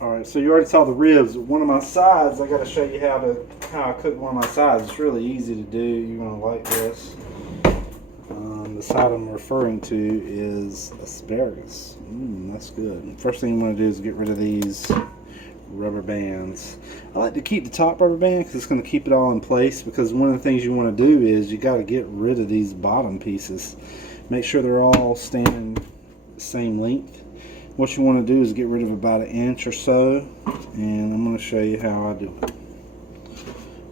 Alright, so you already saw the ribs. One of my sides, I gotta show you how I cook one of my sides. It's really easy to do. You're gonna like this. The side I'm referring to is asparagus. That's good. First thing you want to do is get rid of these rubber bands. I like to keep the top rubber band because it's going to keep it all in place, because one of the things you want to do is you got to get rid of these bottom pieces. Make sure they're all standing the same length. What you want to do is get rid of about 1 inch or so, and I'm going to show you how I do it.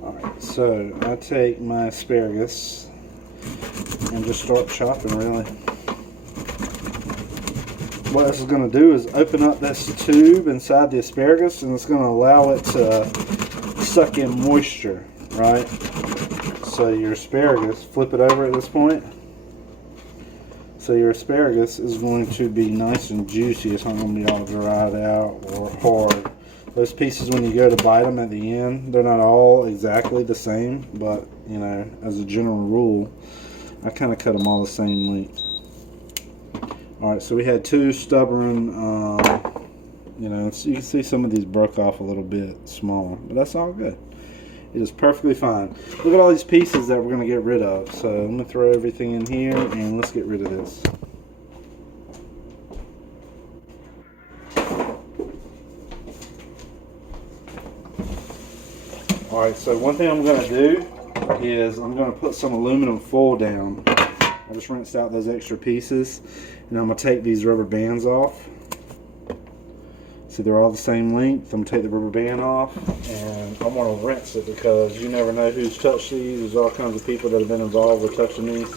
Alright, so I take my asparagus and just start chopping, really. What this is going to do is open up this tube inside the asparagus, and it's going to allow it to suck in moisture, right? So your asparagus, flip it over at this point. So your asparagus is going to be nice and juicy. It's not going to be all dried out or hard. Those pieces, when you go to bite them at the end, they're not all exactly the same, but you know, as a general rule, I kind of cut them all the same length. Alright, so we had 2 stubborn, you know, so you can see some of these broke off a little bit smaller, but that's all good. It is perfectly fine. Look at all these pieces that we're going to get rid of. So I'm going to throw everything in here and let's get rid of this. Alright, so one thing I'm going to do is I'm going to put some aluminum foil down. I just rinsed out those extra pieces, and I'm going to take these rubber bands off. See, they're all the same length. I'm going to take the rubber band off, and I'm going to rinse it because you never know who's touched these. There's all kinds of people that have been involved with touching these.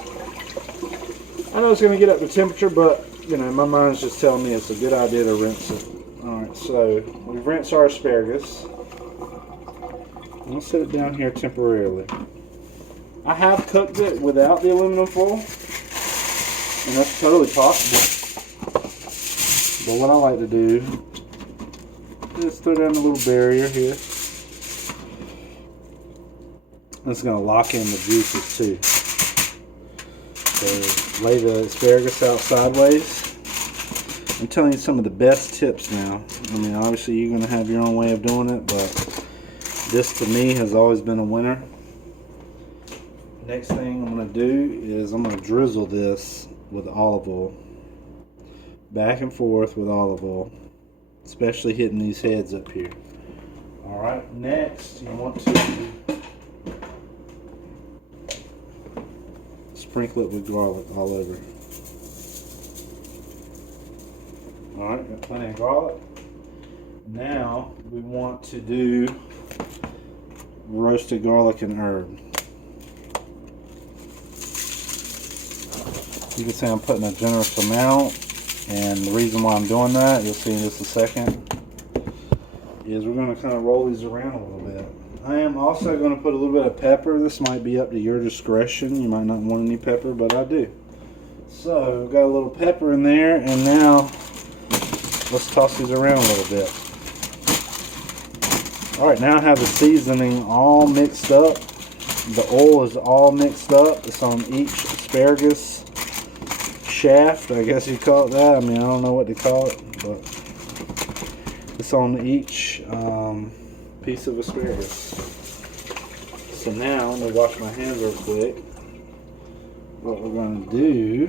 I know it's going to get up to temperature, but you know, my mind's just telling me it's a good idea to rinse it. Alright, so we've rinsed our asparagus. I'm going to set it down here temporarily. I have cooked it without the aluminum foil, and that's totally possible. But what I like to do is throw down a little barrier here. It's going to lock in the juices too. So lay the asparagus out sideways. I'm telling you some of the best tips now. I mean, obviously you're going to have your own way of doing it, but this to me has always been a winner. Next thing I'm going to do is I'm going to drizzle this with olive oil. Back and forth with olive oil. Especially hitting these heads up here. Alright, next you want to sprinkle it with garlic all over. Alright, got plenty of garlic. Now we want to do roasted garlic and herb. You can see I'm putting a generous amount, and the reason why I'm doing that, you'll see in just a second, is we're going to kind of roll these around a little bit. I am also going to put a little bit of pepper. This might be up to your discretion. You might not want any pepper, but I do. So, we've got a little pepper in there, and now let's toss these around a little bit. Alright, now I have the seasoning all mixed up. The oil is all mixed up. It's on each asparagus shaft, I guess you call it that. I mean, I don't know what to call it, but it's on each piece of asparagus. So now, let me wash my hands real quick. What we're going to do,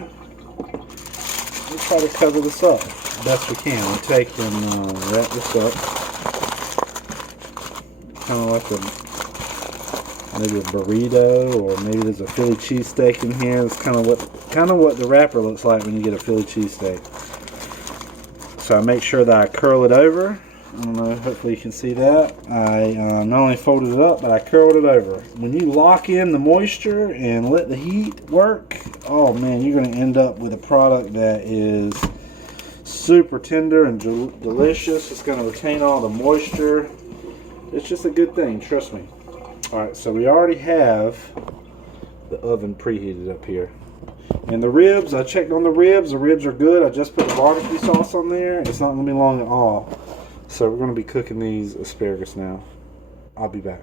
we'll try to cover this up best we can. We'll take and wrap this up, kind of like maybe a burrito, or maybe there's a Philly cheesesteak in here. It's kind of what the wrapper looks like when you get a Philly cheesesteak. So I make sure that I curl it over. I don't know, hopefully you can see that. I not only folded it up, but I curled it over. When you lock in the moisture and let the heat work, oh man, you're going to end up with a product that is super tender and delicious. It's going to retain all the moisture. It's just a good thing, trust me. Alright, so we already have the oven preheated up here. And the ribs, I checked on the ribs are good. I just put the barbecue sauce on there. It's not going to be long at all. So we're going to be cooking these asparagus now. I'll be back.